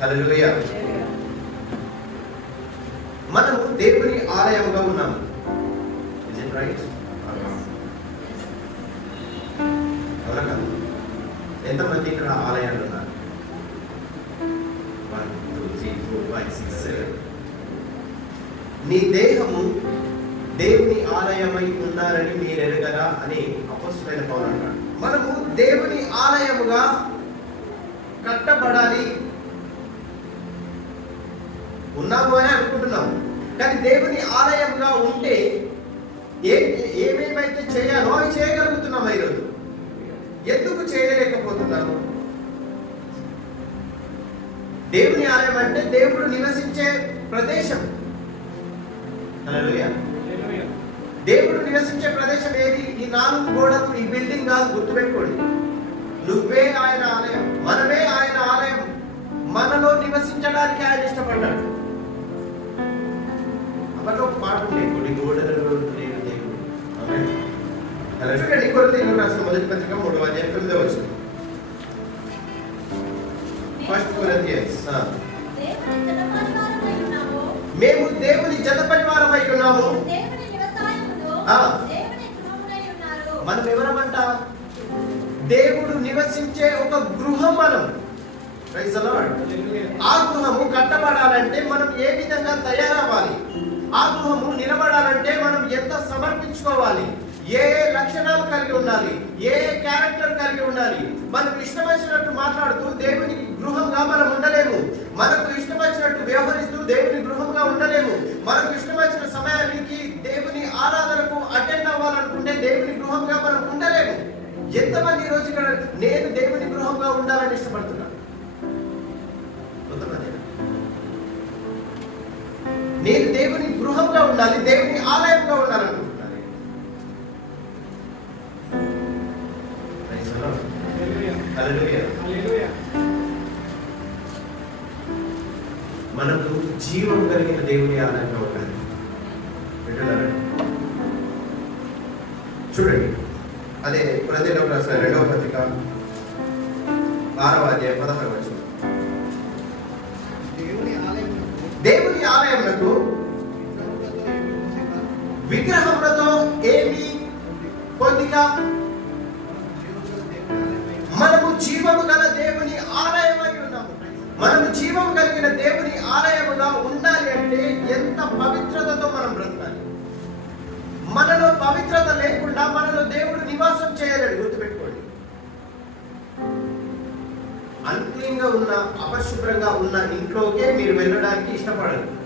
హల్లెలూయా. మనము దేవుని ఆలయంగా ఉన్నాము. ఇస్ ఇట్ రైట్ అవునా కాదు? ఎంతమంది ఇక్కడ ఆలయాలు ఉన్నారు? One two three four five six seven నీ దేహము దేవుని ఆలయమై ఉన్నారని మీరు ఎరగరా అని అపోస్తులైన పౌలు అంటాడు. మనము దేవుని ఆలయముగా కట్టబడాలి ఉన్నాము అని అనుకుంటున్నాము. కానీ దేవుని ఆలయంగా ఉంటే ఏ ఏమేమైతే చేయాలో అవి చేయగలుగుతున్నాము ఈరోజు. ఎందుకు చేయలేకపోతున్నాము? దేవుని ఆలయం అంటే దేవుడు నివసించే ప్రదేశం. దేవుడు నివసించే ప్రదేశం ఏది? ఈ నాలుగు గోడలు ఈ బిల్డింగ్ కాదు గుర్తుపెట్టుకోండి. నువ్వే ఆయన ఆలయం మనమే ఆయన ఆలయం. మనలో నివసించడానికి ఆయన ఇష్టపడ్డాడు. పాట ఉంది గుడి గోడలలో నేను దేవుడు ఆమేన్. అలా చూడండి కొరింథీ రాసిన? మొదటి పత్రిక మూడవ అధ్యాయం తొమ్మిదవ వచనం. First Corinthians. మేము దేవుని జన పరివారం అయి ఉన్నాము. మనం ఎవరమంట? దేవుడు నివసించే ఒక గృహం మనం. ఆ గృహము కట్టబడాలంటే మనం ఏ విధంగా తయారవ్వాలి? ఆ గృహము నిలబడాలంటే మనం ఎంత సమర్పించుకోవాలి? ఏ ఏ లక్షణాలు కలిగి ఉండాలి? ఏ ఏ క్యారెక్టర్ కలిగి ఉండాలి? మనకు ఇష్టమైనట్టు మాట్లాడుతూ దేవుని గృహంగా మనం ఉండలేము. మనకు ఇష్టమైనట్టు వ్యవహరిస్తూ దేవుని గృహంగా ఉండలేము. మనకు ఇష్టమైన సమయానికి దేవుని ఆరాధనకు అటెండ్ అవ్వాలనుకుంటే దేవుని గృహంగా మనం ఉండలేము. ఎంతమంది ఈ రోజు ఇక్కడ నేను దేవుని గృహంగా ఉండాలని ఇష్టపడుతున్నాను కొంతమంది నేను దేవుని గృహంగా ఉండాలి దేవుని ఆలయంగా ఉండాలనుకుంటున్నాను. Hallelujah. మనకు జీవం కలిగిన దేవుని ఆలయంగా ఉండాలి? చూడండి అదే ప్రతిలో రాసిన రెండవ పత్రిక ఆరవ అధ్యాయం పదహారు విగ్రహములతో ఏమి? పొందిక? మనము జీవము గల దేవుని ఆలయమై ఉన్నాము. మనము జీవం కలిగిన దేవుని ఆలయముగా ఉండాలి అంటే ఎంత పవిత్రతతో మనం బ్రతకాలి? మనలో పవిత్రత లేకుండా మనలో దేవుడు నివాసం చేయలేడు గుర్తుపెట్టుకోండి. అన్క్లీన్గా ఉన్న అపశుభ్రంగా ఉన్న ఇంట్లోకే మీరు వెళ్ళడానికి ఇష్టపడరు.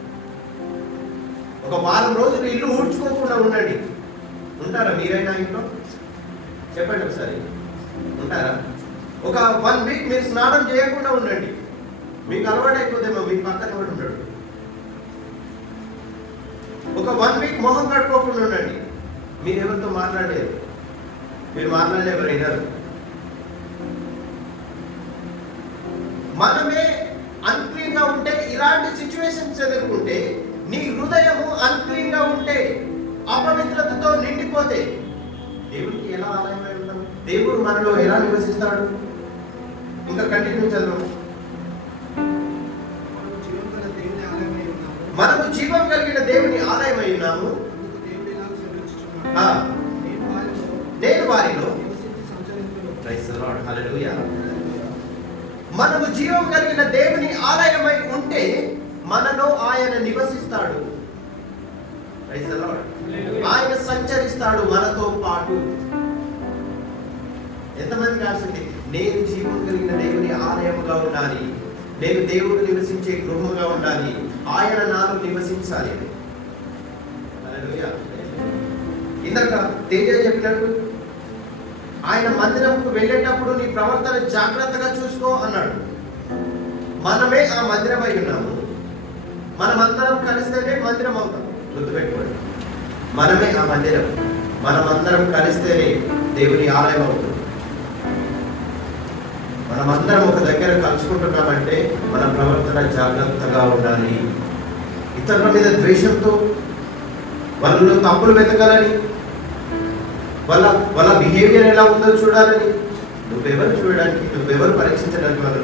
ఒక వారం రోజులు ఇల్లు ఊడ్చుకోకుండా ఉండండి. ఉంటారా మీరైనా ఇంట్లో? చెప్పండి ఒకసారి. ఉంటారా? ఒక వన్ వీక్ మీరు స్నానం చేయకుండా ఉండండి. మీకు అలవాటు అయిపోతేమో మీ పక్కన కూడా ఉండడు. ఒక వన్ వీక్ మొహం కట్టుకోకుండా ఉండండి. మీరు ఎవరితో మాట్లాడలేరు. మీరు మాట్లాడలే వినరు మనమే అన్క్లీన్గా ఉంటే ఇలాంటి సిచ్యువేషన్స్ ఎదుర్కొంటే నీ హృదయము అన్క్లీన్గా ఉంటే అపవిత్రతతో నిండిపోతే దేవునికి ఎలా ఆలయమై ఉంటాం దేవుడు మనలో ఎలా నివసిస్తాడు? ఇంకా కంటిన్యూ చదువు. మనము జీవం కలిగిన దేవుని ఆలయమై ఉన్నాము. నేను వారిలో. మనము జీవం కలిగిన దేవుని ఆలయమై ఉంటే మనలో ఆయన Lord. ఆయన సంచరిస్తాడు మనతో పాటు. ఎంతమంది రాసింది నేను జీవం కలిగిన దేవుని ఆలయముగా ఉండాలి. నేను దేవుడు నివసించే గృహముగా ఉండాలి. ఆయన నాలో నివసించాలి. ఇందాక తేజ చెప్పినట్టు ఆయన మందిరంకు వెళ్ళేటప్పుడు నీ ప్రవర్తన జాగ్రత్తగా చూసుకో అన్నాడు. మనమే ఆ మందిరం అయి ఉన్నాము. మనమందరం కలిస్తేనే మందిరం అవుతాం. గుర్తుపెట్టుకోండి. మనమే ఆ మందిరం. మనమందరం కలిస్తేనే దేవుని ఆలయం అవుతుంది. మనమందరం ఒక దగ్గర కలుసుకుంటున్నామంటే మన ప్రవర్తన జాగ్రత్తగా ఉండాలి. ఇతరుల మీద ద్వేషంతో వాళ్ళు తప్పులు వెతకాలని వాళ్ళ వాళ్ళ బిహేవియర్ ఎలా ఉందో చూడాలని నువ్వెవరు చూడడానికి నువ్వెవరు పరీక్షించడానికి వాళ్ళు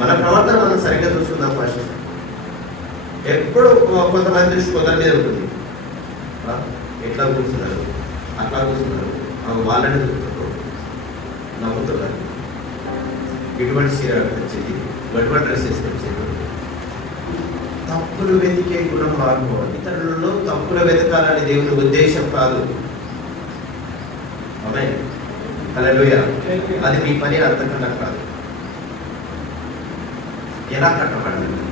మన ప్రవర్తన మనం సరిగ్గా చూసుకుందాం ఫస్ట్ ఎప్పుడు కొంతమంది దృష్టి కొందరి మీద ఉంటుంది ఎట్లా కూర్చున్నారు? అట్లా కూర్చున్నారు. వాళ్ళని నవ్వుతున్నారు. ఇటువంటి చీర వచ్చింది. ఎటువంటి డ్రెస్ వేసుకొచ్చింది తప్పులు వెతికే గుణం మారుకోవాలి ఇతరులలో తప్పులు వెతకాలని దేవుని ఉద్దేశం కాదు. అది మీ పని అంతకన్నా కాదు. ఎలా కట్టబడాలి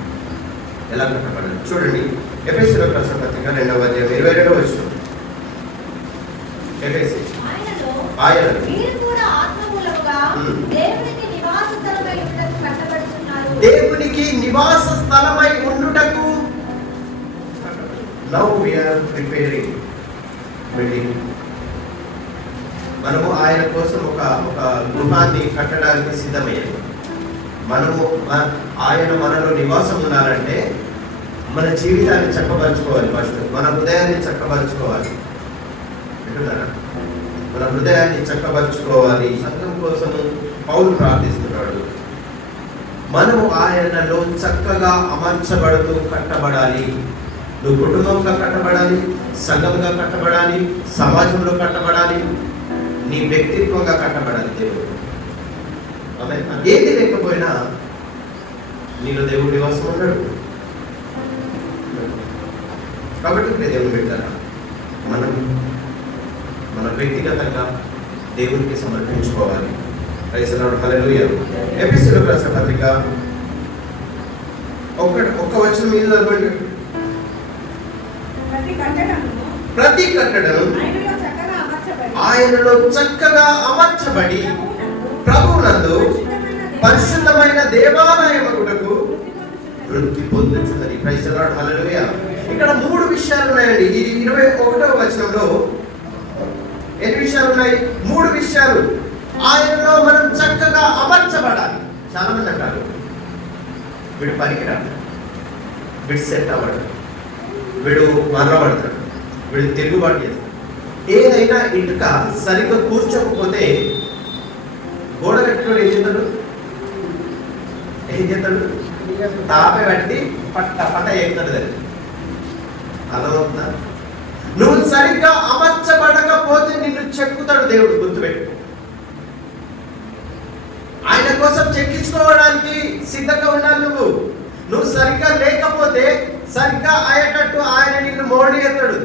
ఎలా కట్టబడాలి చూడండి ఎఫ్ఎస్సీలో రాసిన పత్రిక రెండవ అధ్యాయం ఇరవై రెండవ వచ్చిన ఎఫ్ఎస్సీ. ఆయన దేవునికి నివాస స్థలమై ఉండుటకు నౌ వీఆర్ ప్రిపేరింగ్ బిల్డింగ్ మనము ఆయన కోసం ఒక ఒక గృహాన్ని కట్టడానికి సిద్ధమయ్యాము. మనము ఆయన మనలో నివాసం ఉన్నారంటే మన జీవితాన్ని చక్కపరచుకోవాలి ఫస్ట్. మన హృదయాన్ని చక్కపరచుకోవాలి. వింటున్నారా? మన హృదయాన్ని చక్కపరచుకోవాలి. సంఘం కోసము పౌరు ప్రార్థిస్తున్నాడు. మనము ఆయనలో చక్కగా అమర్చబడుతూ కట్టబడాలి. నువ్వు కుటుంబంగా కట్టబడాలి సంఘంగా కట్టబడాలి సమాజంలో కట్టబడాలి నీ వ్యక్తిత్వంగా కట్టబడాలి దేవుడు. ఏది లేకపోయినా నీలో దేవుడు నివాసం ఉన్నాడు. కాబట్టి ఇప్పుడు దేవుడు పెట్టారా మనం మన వ్యక్తిగతంగా దేవునికి సమర్పించుకోవాలి. రైసనాడు హల్లెలూయా ఎపిసోడ్ రాసిన పత్రిక ఒక్క ఒక్క వచనం మీద చదవండి. ప్రతి కట్టడం ఆయనలో చక్కగా అమర్చబడి ప్రభువునందు పరిశుద్ధమైన పరిశుద్ధమైన వృద్ధి పొందుతుంది పొందుతున్నది ప్రైసలాడు ఇక్కడ మూడు విషయాలు ఉన్నాయండి. ఇది ఇరవై ఒకటో వచనంలో ఎన్ని విషయాలు ఉన్నాయి? మూడు విషయాలు. ఆయనలో మనం చక్కగా అమర్చబడాలి. చాలా మంది అంటారు వీడు పనికిరాడు వీడు సెట్ అవ్వడు వీడు మరవబడతాడు వీడు తిరుగుబాటు చేస్తాడు. ఏదైనా ఇటుక సరిగ్గా కూర్చోకపోతే గోడ కట్టుకోడు ఏం చేస్తాడు? ఏం చేస్తాడు? తాపే పట్టి పట్ట పట్ట ఎక్కుతాడు దాన్ని. అర్థమవుతుందా నువ్వు సరిగ్గా అమర్చబడకపోతే నిన్ను చెక్కుతాడు దేవుడు గుర్తుపెట్టు ఆయన కోసం చెక్కించుకోవడానికి సిద్ధంగా ఉండాలి నువ్వు. నువ్వు సరిగ్గా లేకపోతే సరిగ్గా అయ్యేటట్టు ఆయన నిన్ను మోడీ ఎత్తాడు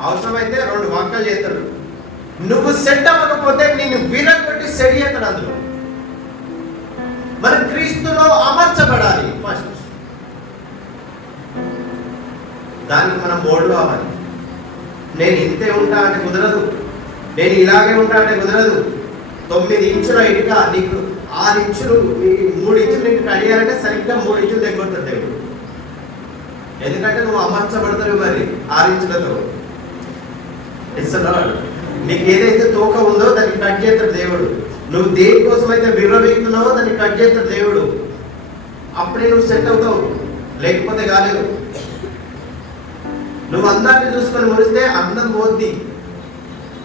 అవసరమైతే రెండు వంకలు చేస్తాడు. నువ్వు సెట్ అవ్వకపోతే నిన్ను విరగొట్టి సెట్ ఎత్తాడు అందులో. మనం క్రీస్తులో అమర్చబడాలి ఫస్ట్ దానికి మనం బోల్డ్ కావాలి. నేను ఇంతే ఉంటా అంటే కుదరదు. నేను ఇలాగే ఉంటా అంటే కుదరదు. తొమ్మిది ఇంచుల ఇటుక నీకు ఆరు ఇంచులు మూడు ఇంచులు నీకు కడియాలంటే సరిగ్గా మూడు ఇంచులు దగ్గర దేవుడు. ఎందుకంటే నువ్వు అమర్చబడతావు మరి ఆరు ఇంచులతో. ఇస్తున్నాడు నీకు ఏదైతే తోక ఉందో దాన్ని కట్ చేస్తాడు దేవుడు. నువ్వు దేనికోసం అయితే విర్రవీగుతున్నావో దాన్ని కట్ చేస్తాడు దేవుడు. అప్పుడే నువ్వు సెట్ అవుతావు. లేకపోతే కాలేదు. నువ్వు అందాన్ని చూసుకొని మురిస్తే అందం పోద్ది.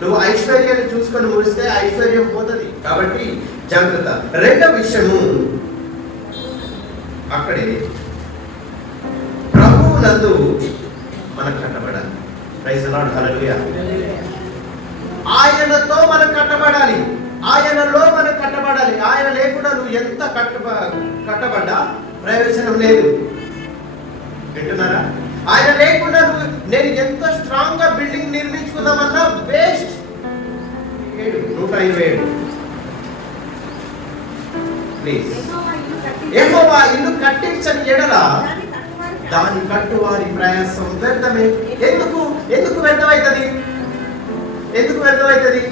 నువ్వు ఐశ్వర్యాన్ని చూసుకొని మురిస్తే ఐశ్వర్యం పోతుంది. కాబట్టి జాగ్రత్త. రెండవ విషయము అక్కడే. ప్రభువు నందు మనం కట్టబడాలి ప్రైజ్ లాడ్ హల్లెలూయా ఆయనతో మనం కట్టబడాలి. ఆయనలో మనం కట్టబడాలి. ఆయన లేకుండా నువ్వు ఎంత కట్టబ కట్టబడ్డా? ప్రయోజనం లేదు. వింటున్నారా? ఆయన లేకుండా నువ్వు నేను ఎంత స్ట్రాంగ్గా బిల్డింగ్ నిర్మించుకుందామన్నా వేస్ట్ ఏడు నూట ఇరవై ఏడు. ప్లీజ్ ఏమో ఇల్లు కట్టించని ఎడల దాని కట్టు వారి ప్రయాసం వ్యర్థమే. ఎందుకు? ఎందుకు వ్యర్థమవుతుంది ఎందుకు వ్యర్థమవుతుంది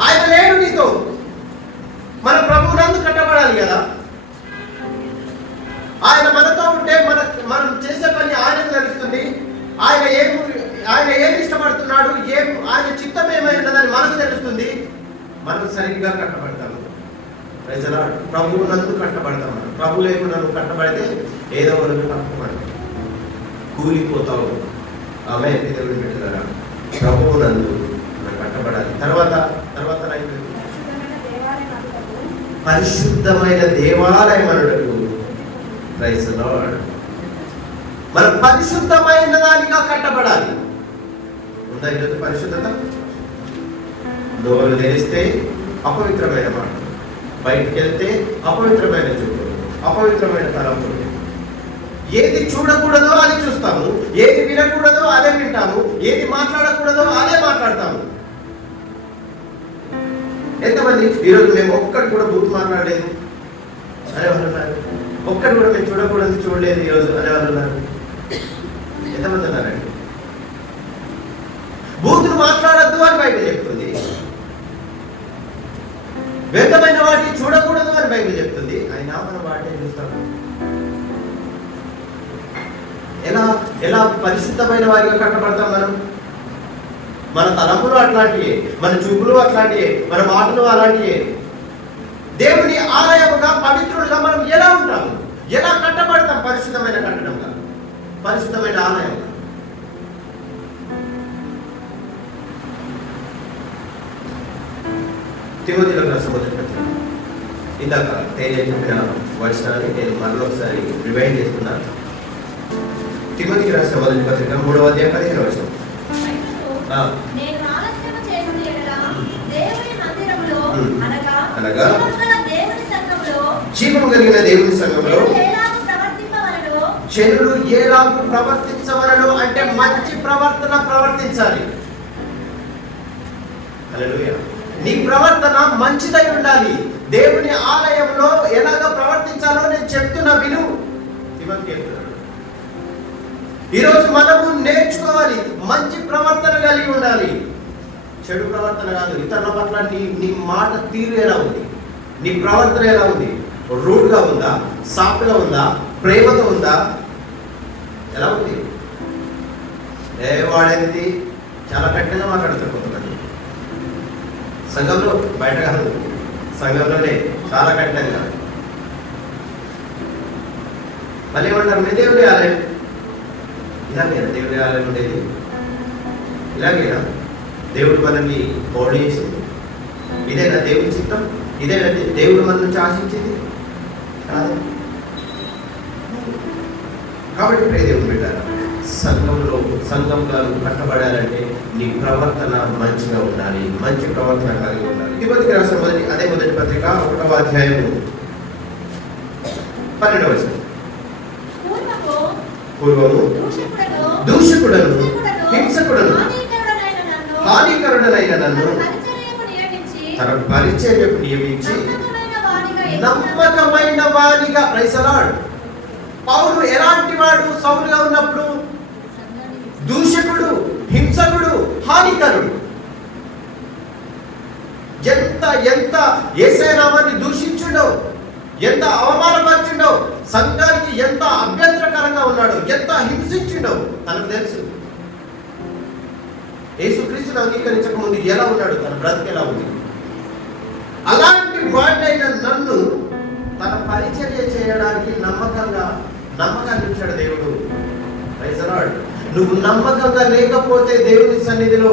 ఆయన లేడు నీతో. మన ప్రభువునందు కట్టబడాలి కదా. ఆయన మనతో ఉంటే మన మనం చేసే పని ఆయనకు తెలుస్తుంది ఆయన ఏం ఆయన ఏం ఇష్టపడుతున్నాడు ఏం ఆయన చిత్తం ఏమై మనకు తెలుస్తుంది. మనం సరిగ్గా కట్టబడతాము ప్రజల ప్రభువు నందు కట్టబడతాం మనం. ప్రభు లేకుండా నువ్వు కట్టబడితే ఏదో ఒకటి కట్టబడి కూలిపోతావు. ఆమె దేవుని పెట్టారా ప్రభువునందు కట్టబడాలి. తర్వాత తర్వాత రైతు. పరిశుద్ధమైన దేవాలయం అదుటకు పరిశుద్ధమైన మనం పరిశుద్ధమైన దానిగా కట్టబడాలి. ఉందా ఈరోజు పరిశుద్ధత? దోమలు తెలిస్తే అపవిత్రమైన మాట. బయటికి వెళ్తే అపవిత్రమైన చూపు అపవిత్రమైన తలంపులు. ఏది చూడకూడదో అది చూస్తాము ఏది వినకూడదో అదే వింటాము ఏది మాట్లాడకూడదో అదే మాట్లాడతాము. ఎంతమంది? ఈరోజు మేము ఒక్కటి కూడా బూత్ మాట్లాడలేదు. అనేవాళ్ళు ఉన్నారు ఒక్కటి కూడా మేము చూడకూడదు చూడలేదు ఈరోజు. అనేవాళ్ళు ఉన్నారు ఎంతమంది ఉన్నారండి? బూతులు మాట్లాడద్దు అని బైబిల్ చెప్తుంది. వ్యర్థమైన వాటిని చూడకూడదు అని బైబిల్ చెప్తుంది. అయినా మనం వాటిని చూస్తాము ఎలా పరిశుద్ధమైన వారిగా కట్టబడతాం మనం? మన తలంపులు అట్లాంటివే మన చూపులు అట్లాంటివే మన మాటలు అలాంటివే దేవుని ఆలయముగా పవిత్రులుగా మనం ఎలా ఉంటాము ఎలా కట్టబడతాం పరిశుద్ధమైన కట్టడంగా? పరిశుద్ధమైన ఆలయం. తిరుమతిలో రాసిన ఇందాక తేజ చెప్పిన వచనాన్ని నేను మరొకసారి రివైండ్ చేస్తున్నాను తిమోతికి రాసిన మొదటి పత్రిక మూడవ అధ్యాయం పదిహేను ఉమ్. అనగా జీవము కలిగిన దేవుని సంఘంలో చెరులు ఏలాగు ప్రవర్తించవలను అంటే మంచి ప్రవర్తన ప్రవర్తించాలి. నీ ప్రవర్తన మంచిదై ఉండాలి. దేవుని ఆలయంలో ఎలాగ ప్రవర్తించాలో నేను చెప్తున్నా విను. తిమోతికి చెప్తున్నాడు. ఈరోజు మనము నేర్చుకోవాలి మంచి ప్రవర్తన కలిగి ఉండాలి. చెడు ప్రవర్తన కాదు ఇతరుల పట్ల నీ నీ మాట తీరు ఎలా ఉంది? నీ ప్రవర్తన ఎలా ఉంది? రూడ్గా ఉందా? సాఫ్ట్గా ఉందా? ప్రేమతో ఉందా? ఎలా ఉంది? ఏ వాడేది చాలా కఠినంగా మాట్లాడతారు కొంతమంది. సంఘంలో బయట కాదు సంఘంలోనే చాలా కఠినంగా మళ్ళీ ఏమంటారు? మీ దేవుడి ఆలయం ఇలాగేనా దేవుడి ఆలయం ఉండేది. ఇలాగేనా దేవుడు మనల్ని మోడీ చేసింది. ఇదేనా దేవుడి చిత్తం? ఇదేనా దేవుడు మన నుంచి ఆశించింది? కాదు. కాబట్టి ప్రియ దేవుడు పెట్టారు సంఘంలో సంఘంగా నువ్వు కట్టబడాలంటే నీ ప్రవర్తన మంచిగా ఉండాలి. మంచి ప్రవర్తన కలిగి ఉండాలి. తిరుపతికి రాసిన మొదటి అదే మొదటి పత్రిక ఒకటవ అధ్యాయము. పన్నెండవ పూర్వము దూషకుడను హింసకుడను హానికరుడనైన నన్ను తన పరిచయం నియమించి నమ్మకమైన వాడిగా ప్రైసలాడు పౌలు ఎలాంటి వాడు? సౌలుగా ఉన్నప్పుడు దూషకుడు హింసకుడు హానికరుడు. ఎంత ఎంత ఏసై నామాన్ని దూషించుండో ఎంత అవమానపరిచిండో సంఘానికి ఎంత అభ్యంతరకరంగా ఉన్నాడో ఎంత హింసించిండో తనకు తెలుసు. యేసుక్రీస్తుని అంగీకరించక ముందు ఎలా ఉన్నాడు? తన బ్రతికి ఎలా ఉంది? అలాంటి వాడైన నన్ను తన పరిచర్య చేయడానికి నమ్మకంగా నమ్మకాన్ని ఇచ్చాడు దేవుడు. Praise నువ్వు నమ్మకంగా లేకపోతే దేవుని సన్నిధిలో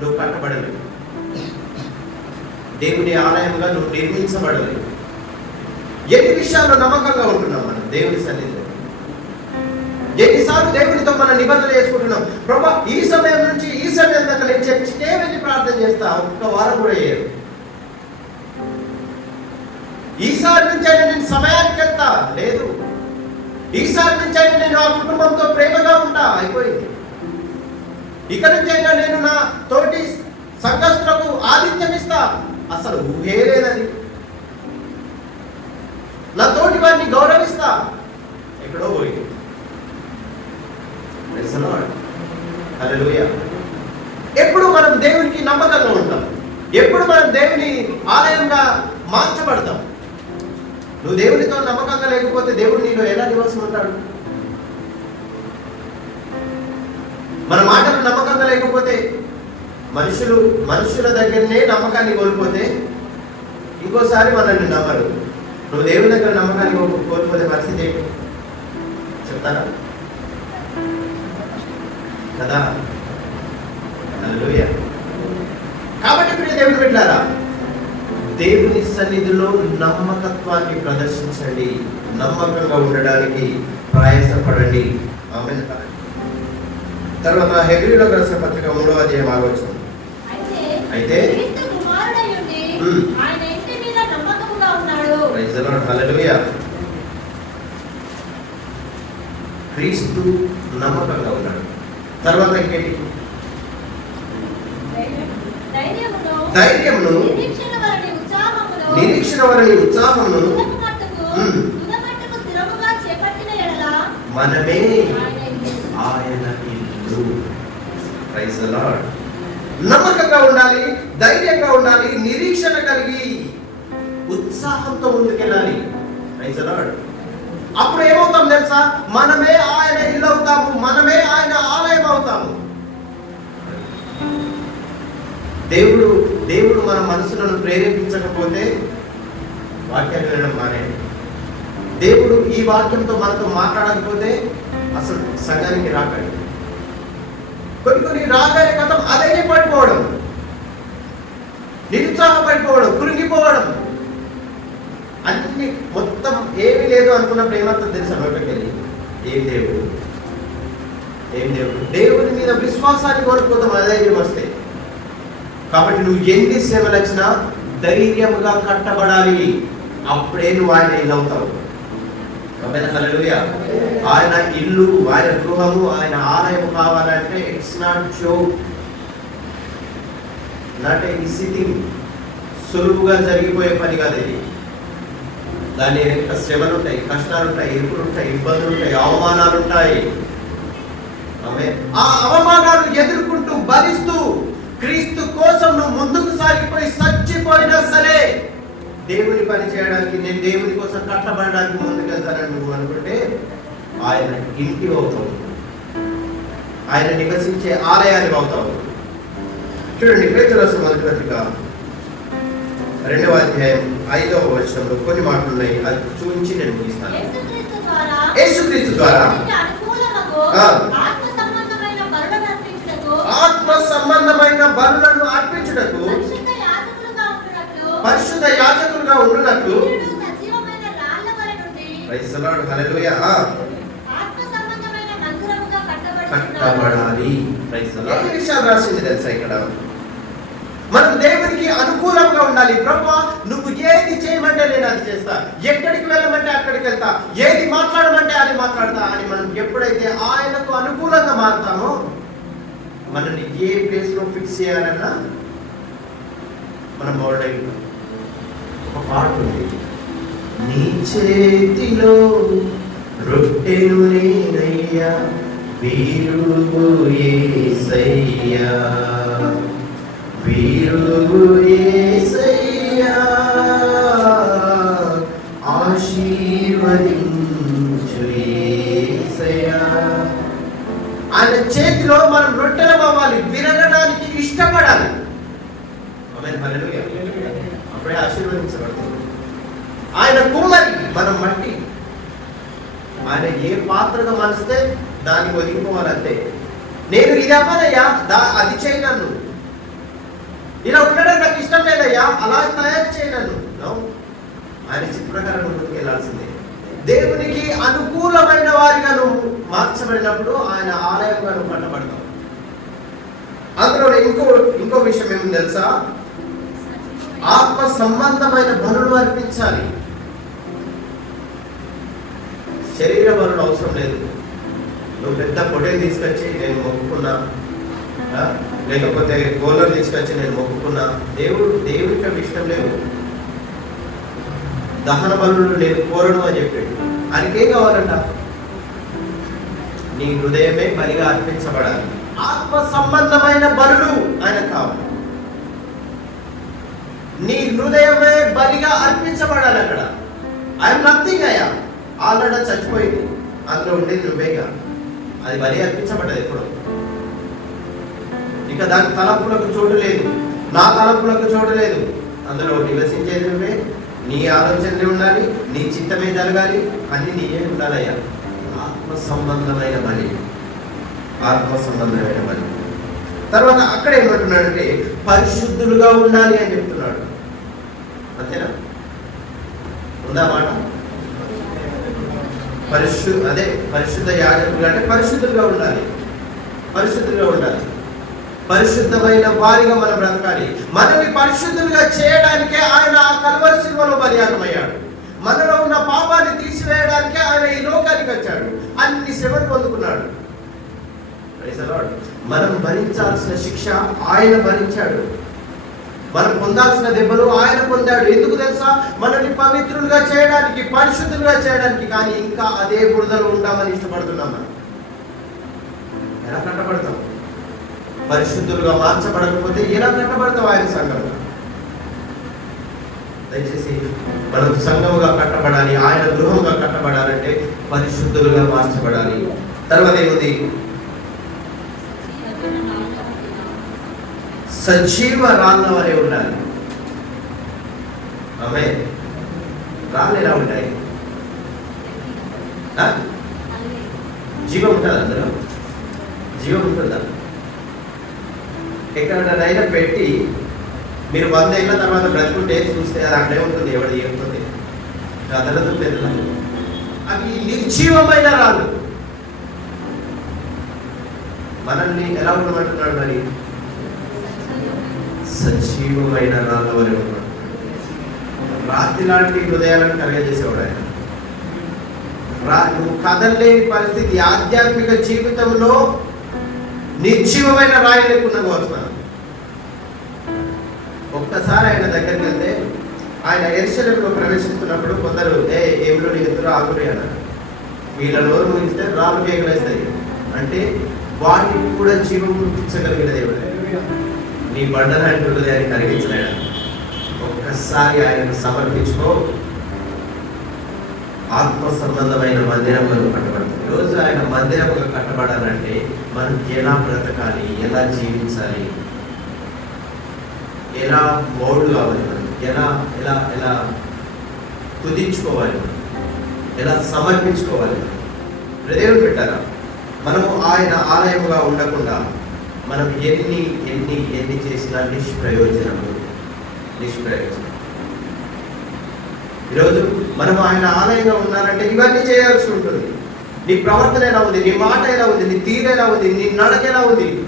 నువ్వు కట్టబడలేవు. దేవుని ఆలయంగా నువ్వు నిర్మించబడలేవు. ఎన్ని విషయాల్లో నమ్మకంగా ఉంటున్నాం మనం? దేవుని సన్నిధిలో. ఎన్నిసార్లు దేవునితో మనం నిబంధన చేసుకుంటున్నాం. ప్రభా ఈ సమయం నుంచి ఈ సమయం దాకా నేను చర్చికే వెళ్ళి ప్రార్థన చేస్తా? ఒక్క వారం కూడా చేయరు ఈసారి నుంచి అయినా నేను సమయానికి వెళ్తా? లేదు. ఈసారి నుంచి అయినా నేను ఆ కుటుంబంతో ప్రేమగా ఉంటా? అయిపోయింది. ఇక నుంచి అయినా నేను నా తోటి సంఘస్థులకు ఆతిథ్యం ఇస్తా? అసలు ఊహే లేదని. నా తోటి వారిని గౌరవిస్తా. ఎక్కడో పోయింది. ఎప్పుడు మనం దేవునికి నమ్మకంగా ఉంటాం. ఎప్పుడు మనం దేవుని ఆలయంగా మార్చబడతాం. నువ్వు దేవునితో నమ్మకంగా లేకపోతే దేవుడు నీలో ఎలా నివాసం ఉంటాడు? మన మాటలు నమ్మకంగా లేకపోతే మనుషులు మనుషుల దగ్గరనే నమ్మకాన్ని కోల్పోతే ఇంకోసారి మనల్ని నమ్మరు. నువ్వు దేవుని దగ్గర నమ్మకాన్ని కో- కోల్పోతే పరిస్థితి ఏంటి? చెప్తారా? కదా? కాబట్టి ప్రియ దేవుని బిడ్డారా దేవుని సన్నిధిలో నమ్మకత్వాన్ని ప్రదర్శించండి. నమ్మకంగా ఉండడానికి ప్రయాసపడండి. ఆమె తర్వాత హెబ్రిలో రాసిన పత్రిక మూడవ అధ్యాయం ఆలోచన అయితే అయితే క్రీస్తు కుమారుడై ఉండి ఉమ్. ఆయన ఇంటి మీద నమ్మకముగా క్రీస్తు నమ్మకంగా ఉన్నాడు. తర్వాత ఇంకేంటి? ధైర్యమును నిరీక్షణ వలన ఉత్సాహమును మనమే ఆయన ఇల్లు. ప్రైజ్ నమ్మకంగా ఉండాలి ధైర్యంగా ఉండాలి నిరీక్షణ కలిగి ఉత్సాహంతో ముందుకెళ్ళాలి? ప్రైజ్ అప్పుడు ఏమవుతాం తెలుసా? మనమే ఆయన ఇల్లు అవుతాము మనమే ఆయన ఆలయం అవుతాము దేవుడు దేవుడు మన మనసులను ప్రేరేపించకపోతే వాక్యాన్ని వినడం మానే దేవుడు ఈ వాక్యంతో మనతో మాట్లాడకపోతే అసలు సంఘానికి రాకండి. కొన్ని కొన్ని రాగానే కథం అదే పడిపోవడం నిరుత్సాహపడిపోవడం కురిగిపోవడం అన్ని మొత్తం అనుకున్నప్పుడు లేదు అనుకున్న ప్రేమంతా తెలుసా నోటికి ఏం దేవుడు? ఏం దేవుడు? దేవుడి మీద విశ్వాసాన్ని కోల్పోతాం అధైర్యం వస్తే. కాబట్టి నువ్వు ఎన్ని శ్రమలు వచ్చినా ధైర్యముగా కట్టబడాలి. అప్పుడే నువ్వు ఆయన ఇల్లు అవుతావు. ఆయన ఇల్లు ఆయన గృహము ఆయన ఆలయం కావాలంటే it's not show not a sitting సులువుగా జరిగిపోయే పని కాదు ఇది. దాని యొక్క శ్రమలు ఉంటాయి కష్టాలు ఉంటాయి ఇరుపులు ఉంటాయి ఇబ్బందులు ఉంటాయి అవమానాలు ఉంటాయి ఆ అవమానాలు ఎదుర్కొంటూ భరిస్తూ క్రీస్తు కోసం నువ్వు ముందుకు సాగిపోయి చచ్చిపోయినా సరే దేవుని పని చేయడానికి నేను దేవుని కోసం కట్టబడడానికి ముందుకెళ్తానని నువ్వు అనుకుంటే ఆయన ఇంటి అవుతావు ఆయన నివసించే ఆలయానికి అవుతావు చూడండి పేతురసు మొదటి పత్రిక. రెండవ అధ్యాయం ఐదవ వర్షంలో కొన్ని మాటలు ఉన్నాయి. అది చూపించి నేను ముగిస్తాను. యేసుక్రీస్తు ద్వారా. ఆత్మ సంబంధమైన బరువును అర్పించుటకు పరిశుద్ధ యాజకులుగా ఉండునట్లు కట్టబడాలి. విషయాలు రాసింది తెలుసా ఇక్కడ? దేవునికి అనుకూలంగా ఉండాలి. ప్రభా నువ్వు ఏది చేయమంటే నేను అది చేస్తా. ఎక్కడికి వెళ్ళమంటే అక్కడికి వెళ్తా. ఏది మాట్లాడమంటే అది మాట్లాడతా అని మనం ఎప్పుడైతే ఆయనకు అనుకూలంగా మారుతామో మనల్ని ఏ ప్లేస్లో ఫిక్స్ చేయాలన్నా మనం బోర్డ్ ఒక పాట ఉంది. నీ చేతిలో రొట్టెను నేనయ్యా ఏ యేసయ్యా వీరుగు ఆయన చేతిలో మనం రొట్టెలు అవ్వాలి విరగడానికి ఇష్టపడాలి. అప్పుడే ఆశీర్వదించబడుతుంది ఆయన కుమ్మరి మనం మట్టి. ఆయన ఏ పాత్రగా మలిస్తే దాన్ని ఒదిగిపోవాలంతే నేను ఇది అవ్వాలయ్యా అది చేయి ఇలా ఉండడం నాకు ఇష్టం లేదయ్యా. అలా తయారు చేయను ఆయన చిత్రకారం ముందుకు వెళ్ళాల్సిందే. దేవునికి అనుకూలమైన వారిగా నువ్వు మార్చబడినప్పుడు ఆయన ఆలయంగా నువ్వు కట్టబడతావు అందులో ఇంకో ఇంకో విషయం ఏమి తెలుసా? ఆత్మ సంబంధమైన బలులు అర్పించాలి. శరీర బలులు అవసరం లేదు. నువ్వు పెద్ద పొటేలు తీసుకొచ్చి నేను మొక్కుకున్నా. లేకపోతే గోళ్ళను తీసుకొచ్చి నేను మొక్కుకున్నా. దేవుడు దేవుడికి అవి ఇష్టం లేవు దహన బలు నేను కోరను అని చెప్పాడు. ఆయనకేం కావాలంట? నీ హృదయమే బలిగా అర్పించబడాలి. ఆత్మ సంబంధమైన బలులు ఆయన కావాలి. నీ హృదయమే బలిగా అర్పించబడాలి అక్కడ. ఐఎమ్ నథింగ్ అయ్యా. ఆల్రెడీ చచ్చిపోయింది. అందులో ఉండేది నువ్వేగా. అది బలి అర్పించబడ్డది ఎప్పుడు. ఇక దాని తలపులకు చోటు లేదు. నా తలపులకు చోటు లేదు. అందులో నివసించేది నువ్వే. నీ ఆలోచనలే ఉండాలి నీ చిత్తమే జరగాలి అన్ని నీయే ఉండాలయ్యా. ఆత్మ సంబంధమైన బలి. ఆత్మ సంబంధమైన బలి. తర్వాత అక్కడ ఏమంటున్నాడంటే పరిశుద్ధులుగా ఉండాలి అని చెప్తున్నాడు. అంతేనా? ఉందా మాట? పరిశు అదే పరిశుద్ధ యాజకులు అంటే పరిశుద్ధులుగా ఉండాలి. పరిశుద్ధులుగా ఉండాలి. పరిశుద్ధమైన వారిగా మనం బ్రతకాలి. మనల్ని పరిశుద్ధులుగా చేయడానికే ఆయన ఆ కల్వరి శిల్వలో బలియాగమయ్యాడు. మనలో ఉన్న పాపాన్ని తీసివేయడానికే ఆయన ఈ లోకానికి వచ్చాడు. అన్ని శ్రమలు పొందుకున్నాడు. మనం భరించాల్సిన శిక్ష ఆయన భరించాడు. మనం పొందాల్సిన దెబ్బలు ఆయన పొందాడు. ఎందుకు తెలుసా? మనల్ని పవిత్రులుగా చేయడానికి పరిశుద్ధులుగా చేయడానికి కానీ ఇంకా అదే బురదలో ఉండాలని ఇష్టపడుతున్నాం మనం. ఎలా కట్టబడతాం? పరిశుద్ధులుగా మార్చబడకపోతే ఎలా కట్టబడతాం ఆయన సంఘం? దయచేసి మనం సంఘముగా కట్టబడాలి ఆయన గృహంగా కట్టబడాలంటే పరిశుద్ధులుగా మార్చబడాలి. తర్వాత ఏముంది? సజీవ రాళ్ళ వలె ఉండాలి. ఆమె రాళ్ళు ఎలా ఉంటాయి? జీవం ఉంటుంది అందులో? జీవం ఉంటుందా? ఎక్కడైనా పెట్టి మీరు వంద ఏళ్ళ తర్వాత బ్రతుకుంటే చూస్తే అది అక్కడే ఉంటుంది ఎవరిది ఏముంటుంది కదలదు పెద్దలు అవి నిర్జీవమైన రాదు మనల్ని ఎలా ఉండమంటున్నాడు మరి? సజీవమైన రాళ్ళ వలె ఉన్నాడు. రాత్రి లాంటి హృదయాలను కలిగజేసేవాడు ఆయన. రా నువ్వు కదలలేని పరిస్థితి ఆధ్యాత్మిక జీవితంలో నిర్జీవమైన రాయి లేకుండా కోరుతున్నాను ఒక్కసారి ఆయన దగ్గరికి వెళ్తే ఆయన ఎరిశలంలో ప్రవేశిస్తున్నప్పుడు కొందరు ఏ ఏమిలో ఎదురు ఆగురి అన్నారు. వీళ్ళ నోరు ముగిస్తే రాళ్ళు కేకలేస్తాయి. అంటే వాటికి కూడా జీవం గుర్తించగలిగిన దేవుడు. నీ బండన అంటున్నది ఆయన కలిగించలేడు ఒక్కసారి ఆయనను సమర్పించుకో. ఆత్మ సంబంధమైన మందిరంలో కట్టబడుతుంది. రోజు ఆయన మందిరముగా కట్టబడాలంటే మనం ఎలా బ్రతకాలి? ఎలా జీవించాలి? ఎలా మౌడ్ కావాలి మనం? ఎలా ఎలా ఎలా కుదించుకోవాలి? ఎలా సమర్పించుకోవాలి? హృదయం పెట్టారా మనము ఆయన ఆలయముగా ఉండకుండా మనం ఎన్ని ఎన్ని ఎన్ని చేసినా నిష్ప్రయోజనము. నిష్ప్రయోజనం. ఈరోజు మనం ఆయన ఆలయంగా ఉన్నారంటే ఇవన్నీ చేయాల్సి ఉంటుంది. నీ ప్రవర్తన ఎలా ఉంది? నీ మాట ఎలా ఉంది? నీ తీరు ఎలా ఉంది? నీ నడక ఎలా ఉంది?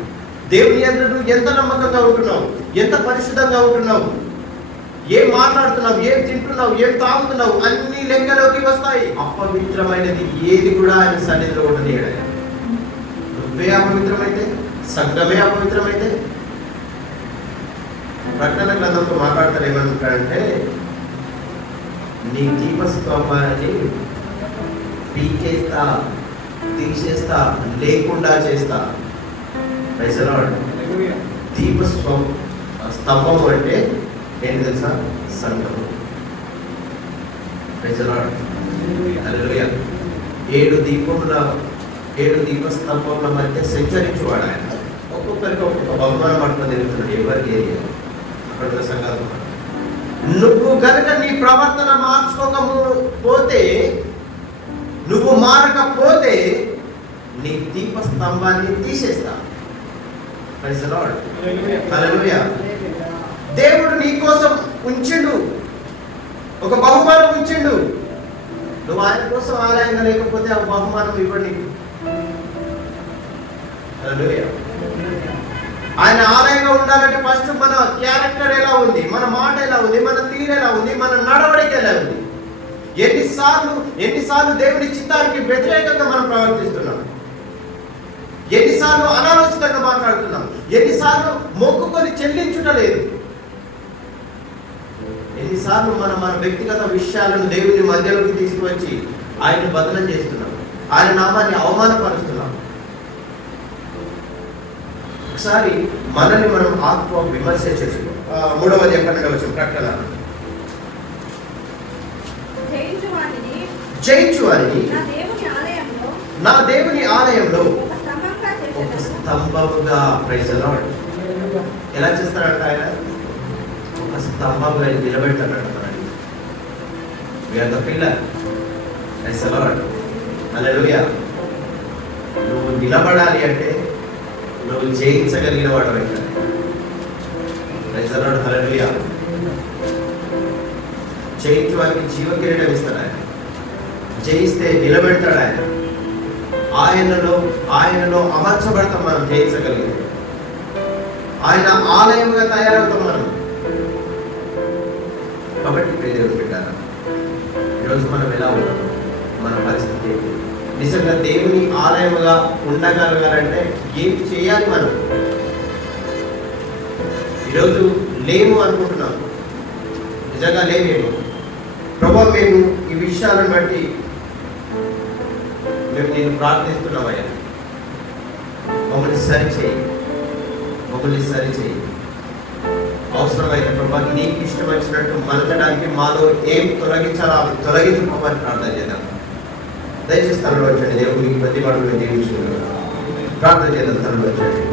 దేవుని ఎదురు ఎంత నమ్మకంగా ఉంటున్నావు? ఎంత పరిశుద్ధంగా ఉంటున్నావు? ఏం మాట్లాడుతున్నావు? ఏం తింటున్నావు? ఏం తాగుతున్నావు? అన్ని లెక్కలోకి వస్తాయి. అపవిత్రమైనది ఏది కూడా ఆయన సన్నిధిలో ఉండదు నువ్వే అపవిత్రమైతే సంఘమే అపవిత్రమైతే. ప్రకటన గ్రంథంతో మాట్లాడతారు ఏమంటారంటే నీ దీపస్తంభాన్ని పీకేస్తా తీసేస్తా లేకుండా చేస్తా. పైసలాడు దీప స్తంభం అంటే ఏంటి తెలుసా? పైసలాడు హల్లెలూయా ఏడు దీపముల ఏడు దీపస్తంభముల మధ్య సంచరించువాడు ఆయన. ఒక్కొక్కరికి ఒక్కొక్క బహుమానం పట్టుకొని తిరుగుతున్నాడు ఎవరికి ఏది. అక్కడ సంఘాలు నువ్వు కనుక నీ ప్రవర్తన మార్చుకోకపోతే నువ్వు మారకపోతే నీ దీపస్తంభాన్ని తీసేస్తా. Praise దేవుడు నీ కోసం ఉంచిండు. ఒక బహుమానం ఉంచిండు. నువ్వు ఆయన కోసం ఆలయంగా లేకపోతే ఆ బహుమానం ఇవ్వడు నీకు. ఆయన ఆలయంగా ఉండాలంటే ఫస్ట్ మన క్యారెక్టర్ ఎలా ఉంది? మన మాట ఎలా ఉంది? మన తీరు ఎలా ఉంది? మన నడవడిక ఎలా ఉంది? ఎన్నిసార్లు ఎన్నిసార్లు దేవుని చిత్తానికి వ్యతిరేకంగా మనం ప్రవర్తిస్తున్నాం? ఎన్నిసార్లు అనాలోచితంగా మాట్లాడుతున్నాం? ఎన్నిసార్లు మొక్కుకొని చెల్లించుట లేదు? ఎన్నిసార్లు మనం మన వ్యక్తిగత విషయాలను దేవుని మధ్యలోకి తీసుకువచ్చి ఆయన బదనం చేస్తున్నాం? ఆయన నామాన్ని అవమానపరుస్తున్నాం? ఒకసారి మనల్ని మనం ఆత్మ విమర్శ చేసుకో మూడవది ఎక్కడ వచ్చిన ప్రకటన జయించు వారిని జయించు వారిని నా దేవుని ఆలయంలో ఒక స్తంభముగా ప్రైజ్ ఎలా చేస్తాడంట ఆయన? ఒక స్తంభంగా ఆయన నిలబెడతాడంట మనల్ని. We're the pillar praise Lord hallelujah నువ్వు నిలబడాలి అంటే నువ్వు జయించగలిగిన వాడు ప్రైజ్ లార్డ్ హల్లెలూయా జయించు వారికి జీవ కిరీటం ఇస్తాడు ఆయన? జయిస్తే నిలబెడతాడు ఆయన? ఆయనలో ఆయనలో అమర్చబడతాం మనం జయించగలిగితే. ఆయన ఆలయంగా తయారవుతాం మనం. కాబట్టి ప్రియదేవుడు పెట్టారా ఈరోజు మనం ఎలా ఉన్నాం మన పరిస్థితి ఏంటి? నిజంగా దేవుని ఆలయముగా ఉండగలగాలంటే ఏం చేయాలి మనం? ఈరోజు లేము అనుకుంటున్నాం. నిజంగా లేమేమో. ప్రభా మేము ఈ విషయాలను బట్టి మేము నేను ప్రార్థిస్తున్నామయ్యా మమ్మల్ని సరిచేయి. మమ్మల్ని సరిచేయి. అవసరమైన ప్రభా నీకు ఇష్టం వచ్చినట్టు మలచడానికి మాలో ఏం తొలగించాలో అవి తొలగించుకోమని ప్రార్థన చేద్దాం. దయచేసి తనలో వచ్చండి దేవుడికి ప్రతి వాడు దీవించుకున్నాను ప్రార్థన చేద్దాం తనలో వచ్చండి